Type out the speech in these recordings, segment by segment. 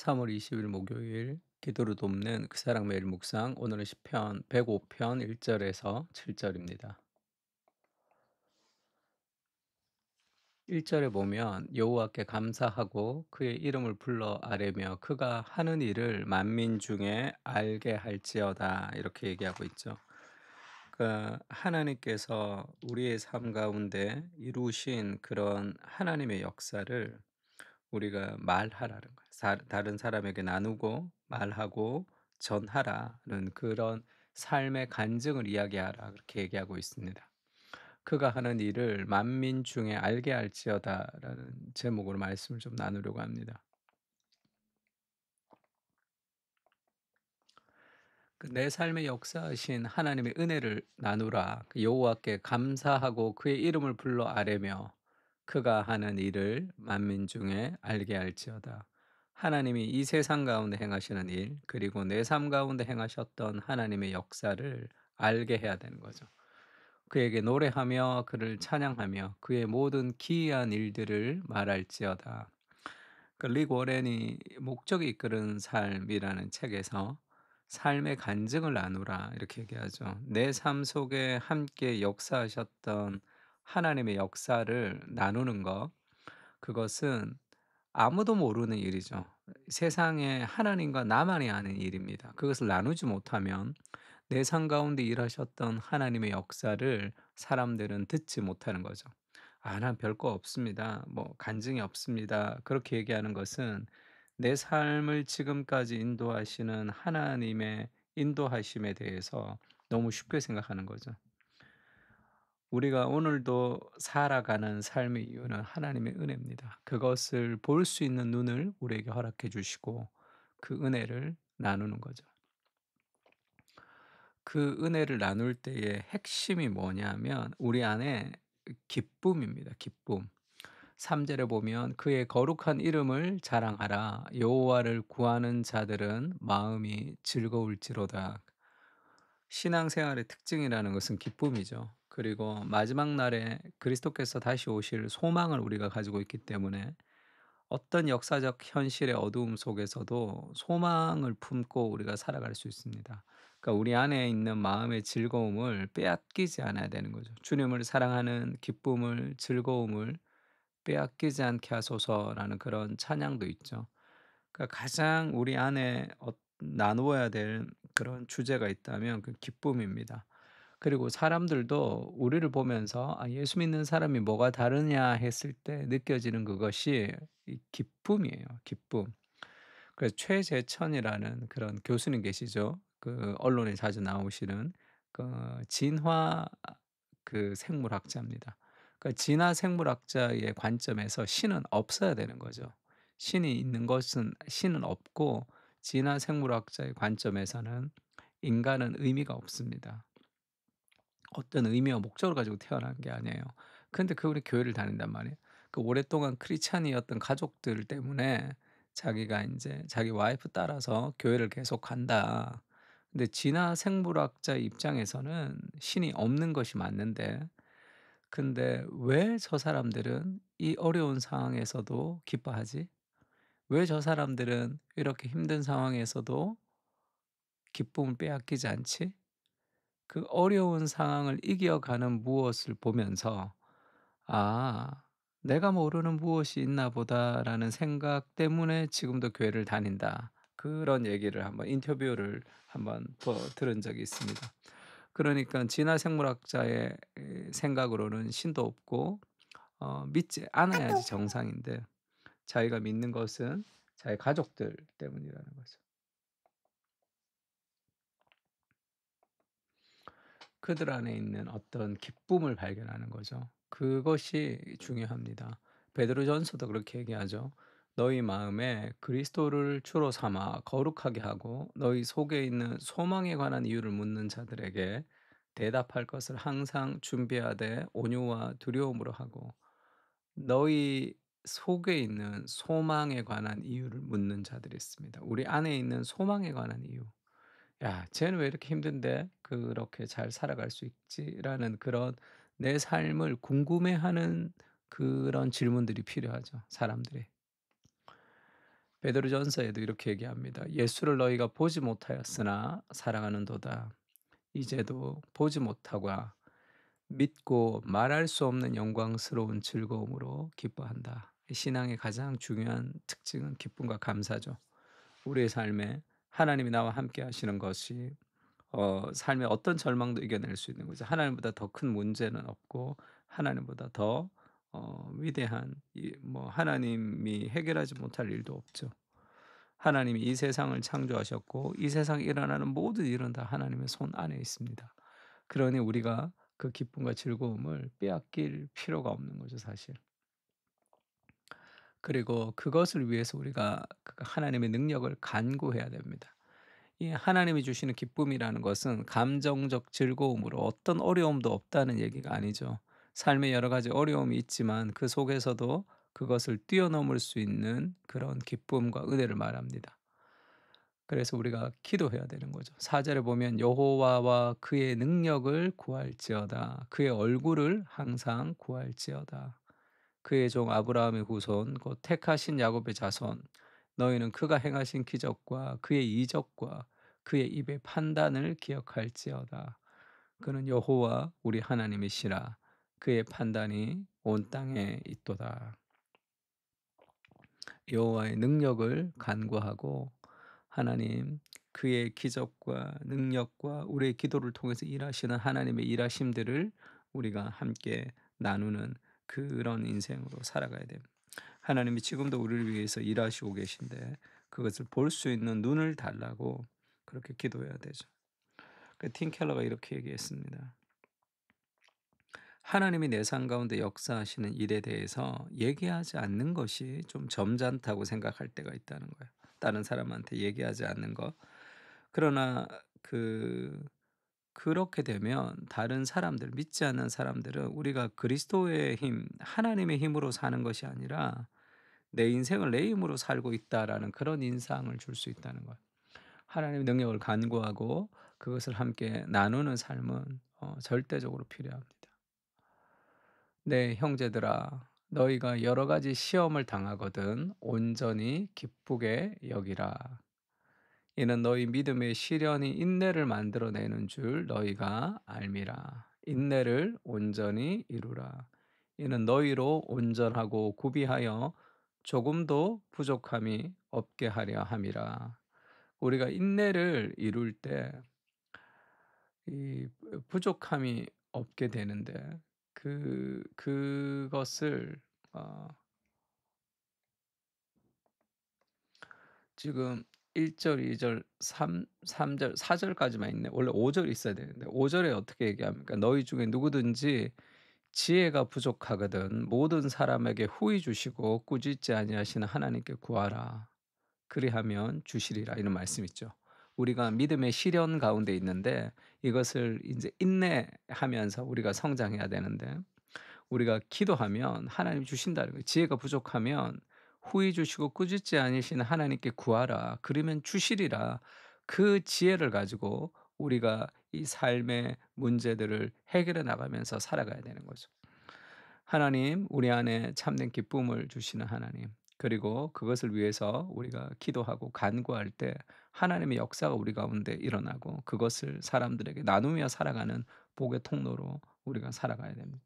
3월 20일 목요일 기도를 돕는 그 사랑 매일 묵상 오늘은 시편 105편 1 절에서 7 절입니다. 1 절에 보면 여호와께 감사하고 그의 이름을 불러 아뢰며 그가 하는 일을 만민 중에 알게 할지어다 이렇게 얘기하고 있죠. 하나님께서 우리의 삶 가운데 이루신 그런 하나님의 역사를 우리가 말하라는 거예요. 다른 사람에게 나누고 말하고 전하라는 그런 삶의 간증을 이야기하라 그렇게 얘기하고 있습니다. 그가 하는 일을 만민 중에 알게 할지어다라는 제목으로 말씀을 좀 나누려고 합니다. 내 삶의 역사하신 하나님의 은혜를 나누라. 여호와께 감사하고 그의 이름을 불러 아뢰며 그가 하는 일을 만민 중에 알게 할지어다. 하나님이 이 세상 가운데 행하시는 일, 그리고 내 삶 가운데 행하셨던 하나님의 역사를 알게 해야 되는 거죠. 그에게 노래하며 그를 찬양하며 그의 모든 기이한 일들을 말할지어다. 릭 워렌이 목적이 이끄는 삶이라는 책에서 삶의 간증을 나누라 이렇게 얘기하죠. 내 삶 속에 함께 역사하셨던 하나님의 역사를 나누는 것, 그것은 아무도 모르는 일이죠. 세상에 하나님과 나만이 아는 일입니다. 그것을 나누지 못하면 내 삶 가운데 일하셨던 하나님의 역사를 사람들은 듣지 못하는 거죠. "아 난 별거 없습니다. 뭐 간증이 없습니다." 그렇게 얘기하는 것은 내 삶을 지금까지 인도하시는 하나님의 인도하심에 대해서 너무 쉽게 생각하는 거죠. 우리가 오늘도 살아가는 삶의 이유는 하나님의 은혜입니다. 그것을 볼 수 있는 눈을 우리에게 허락해 주시고 그 은혜를 나누는 거죠. 그 은혜를 나눌 때의 핵심이 뭐냐면 우리 안에 기쁨입니다. 기쁨. 3 절에 보면 그의 거룩한 이름을 자랑하라. 여호와를 구하는 자들은 마음이 즐거울지로다. 신앙생활의 특징이라는 것은 기쁨이죠. 그리고 마지막 날에 그리스도께서 다시 오실 소망을 우리가 가지고 있기 때문에 어떤 역사적 현실의 어두움 속에서도 소망을 품고 우리가 살아갈 수 있습니다. 그러니까 우리 안에 있는 마음의 즐거움을 빼앗기지 않아야 되는 거죠. 주님을 사랑하는 기쁨을, 즐거움을 빼앗기지 않게 하소서라는 그런 찬양도 있죠. 그러니까 가장 우리 안에 나누어야 될 그런 주제가 있다면 그 기쁨입니다. 그리고 사람들도 우리를 보면서 '아 예수 믿는 사람이 뭐가 다르냐.' 했을 때 느껴지는 그것이 이 기쁨이에요, 기쁨. 그래서 최재천이라는 그런 교수님 계시죠. 그 언론에 자주 나오시는 진화 생물학자입니다. 진화 생물학자의 관점에서 신은 없어야 되는 거죠. 신이 있는 것은 신은 없고 진화 생물학자의 관점에서는 인간은 의미가 없습니다. 어떤 의미와 목적을 가지고 태어난 게 아니에요. 근데 우리 교회를 다닌단 말이에요. 오랫동안 크리스찬이었던 가족들 때문에 자기가 인제 자기 와이프 따라서 교회를 계속 간다. 근데 진화 생물학자의 입장에서는 신이 없는 것이 맞는데 근데 왜 저 사람들은 이 어려운 상황에서도 기뻐하지? 왜 저 사람들은 이렇게 힘든 상황에서도 기쁨을 빼앗기지 않지? 그 어려운 상황을 이겨가는 무엇을 보면서 '아 내가 모르는 무엇이 있나 보다.'라는 생각 때문에 지금도 교회를 다닌다. 그런 얘기를 한번 인터뷰를 한번 들은 적이 있습니다. 그러니까 진화 생물학자의 생각으로는 신도 없고 믿지 않아야지 정상인데 자기가 믿는 것은 자기 가족들 때문이라는 거죠. 그들 안에 있는 어떤 기쁨을 발견하는 거죠. 그것이 중요합니다. 베드로전서도 그렇게 얘기하죠. "너희 마음에 그리스도를 주로 삼아 거룩하게 하고 너희 속에 있는 소망에 관한 이유를 묻는 자들에게 대답할 것을 항상 준비하되 온유와 두려움으로 하고" 너희 속에 있는 소망에 관한 이유를 묻는 자들이 있습니다. 우리 안에 있는 소망에 관한 이유. '야 쟤는 왜 이렇게 힘든데 그렇게 잘 살아갈 수 있지?'라는 그런 내 삶을 궁금해하는 그런 질문들이 필요하죠, 사람들이. 베드로전서에도 이렇게 얘기합니다. 예수를 너희가 보지 못하였으나 사랑하는도다. 이제도 보지 못하고 믿고 말할 수 없는 영광스러운 즐거움으로 기뻐한다. 신앙의 가장 중요한 특징은 기쁨과 감사죠. 우리의 삶에 하나님이 나와 함께 하시는 것이 삶의 어떤 절망도 이겨낼 수 있는 거죠. 하나님보다 더 큰 문제는 없고 하나님보다 더 위대한 하나님이 해결하지 못할 일도 없죠. 하나님이 이 세상을 창조하셨고 이 세상에 일어나는 모든 일은 다 하나님의 손 안에 있습니다. 그러니 우리가 그 기쁨과 즐거움을 빼앗길 필요가 없는 거죠, 사실. 그리고 그것을 위해서 우리가 그 하나님의 능력을 간구해야 됩니다. 이 하나님이 주시는 기쁨이라는 것은 감정적 즐거움으로 어떤 어려움도 없다는 얘기가 아니죠. 삶에 여러 가지 어려움이 있지만 그 속에서도 그것을 뛰어넘을 수 있는 그런 기쁨과 은혜를 말합니다. 그래서 우리가 기도해야 되는 거죠. 4 절에 보면 여호와와 그의 능력을 구할지어다. 그의 얼굴을 항상 구할지어다. 그의 종 아브라함의 후손 곧 택하신 야곱의 자손 너희는 그가 행하신 기적과 그의 이적과 그의 입의 판단을 기억할지어다. 그는 여호와 우리 하나님이시라. 그의 판단이 온 땅에 있도다. 여호와의 능력을 간구하고 하나님 그의 기적과 능력과 우리의 기도를 통해서 일하시는 하나님의 일하심들을 우리가 함께 나누는 그런 인생으로 살아가야 됩니다. 하나님이 지금도 우리를 위해서 일하시고 계신데 그것을 볼 수 있는 눈을 달라고 그렇게 기도해야 되죠. 팀 켈러가 이렇게 얘기했습니다. 하나님이 내 삶 가운데 역사하시는 일에 대해서 얘기하지 않는 것이 좀 점잖다고 생각할 때가 있다는 거예요. 다른 사람한테 얘기하지 않는 것. 그러나 그 그렇게 되면 다른 사람들, 믿지 않는 사람들은 우리가 그리스도의 힘, 하나님의 힘으로 사는 것이 아니라 '내 인생을 내 힘으로 살고 있다.'라는 그런 인상을 줄 수 있다는 거예요. 하나님의 능력을 간구하고 그것을 함께 나누는 삶은 절대적으로 필요합니다. 네, 형제들아, 너희가 여러 가지 시험을 당하거든 온전히 기쁘게 여기라. 이는 너희 믿음의 시련이 인내를 만들어내는 줄 너희가 알미라. 인내를 온전히 이루라. 이는 너희로 온전하고 구비하여 조금도 부족함이 없게 하려 함이라. 우리가 인내를 이룰 때 이 부족함이 없게 되는데 그것을 어 지금 1 절, 2 절, 3절 4 절까지만 있네. 원래 5 절이 있어야 되는데 5 절에 어떻게 얘기합니까? "너희 중에 누구든지 지혜가 부족하거든 모든 사람에게 후히 주시고 꾸짖지 아니하시는 하나님께 구하라. 그리하면 주시리라." 이런 말씀 있죠. 우리가 믿음의 시련 가운데 있는데 이것을 인제 인내하면서 우리가 성장해야 되는데 우리가 기도하면 하나님이 주신다는 거예요. 지혜가 부족하면 후히 주시고 꾸짖지 아니시는 하나님께 구하라. 그러면 주시리라. 그 지혜를 가지고 우리가 이 삶의 문제들을 해결해 나가면서 살아가야 되는 거죠. 하나님, 우리 안에 참된 기쁨을 주시는 하나님. 그리고 그것을 위해서 우리가 기도하고 간구할 때 하나님의 역사가 우리 가운데 일어나고 그것을 사람들에게 나누며 살아가는 복의 통로로 우리가 살아가야 됩니다.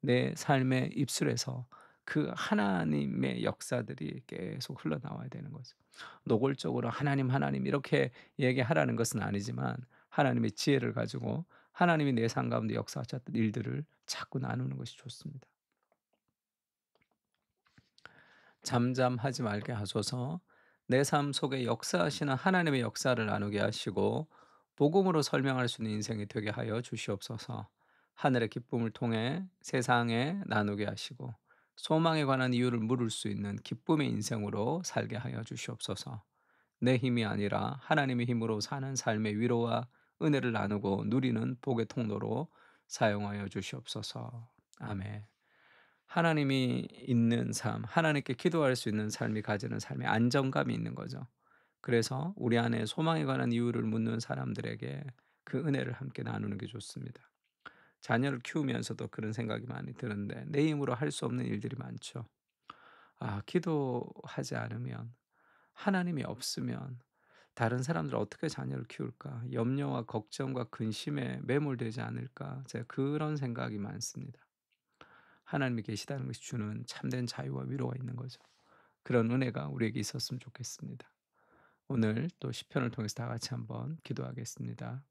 내 삶의 입술에서 그 하나님의 역사들이 계속 흘러나와야 되는 거죠. 노골적으로 하나님, 하나님 이렇게 얘기하라는 것은 아니지만 하나님의 지혜를 가지고 하나님이 내 삶 가운데 역사하셨던 일들을 자꾸 나누는 것이 좋습니다. 잠잠하지 말게 하소서. 내 삶 속에 역사하시는 하나님의 역사를 나누게 하시고 복음으로 설명할 수 있는 인생이 되게 하여 주시옵소서. 하늘의 기쁨을 통해 세상에 나누게 하시고 소망에 관한 이유를 물을 수 있는 기쁨의 인생으로 살게 하여 주시옵소서. 내 힘이 아니라 하나님의 힘으로 사는 삶의 위로와 은혜를 나누고 누리는 복의 통로로 사용하여 주시옵소서. 아멘. 하나님이 있는 삶, 하나님께 기도할 수 있는 삶이 가지는 삶의 안정감이 있는 거죠. 그래서 우리 안에 소망에 관한 이유를 묻는 사람들에게 그 은혜를 함께 나누는 게 좋습니다. 자녀를 키우면서도 그런 생각이 많이 드는데 내 힘으로 할 수 없는 일들이 많죠. 기도하지 않으면 하나님이 없으면 다른 사람들 어떻게 자녀를 키울까? 염려와 걱정과 근심에 매몰되지 않을까? 제가 그런 생각이 많습니다. 하나님이 계시다는 것이 주는 참된 자유와 위로가 있는 거죠. 그런 은혜가 우리에게 있었으면 좋겠습니다. 오늘 또 시편을 통해서 다 같이 한번 기도하겠습니다.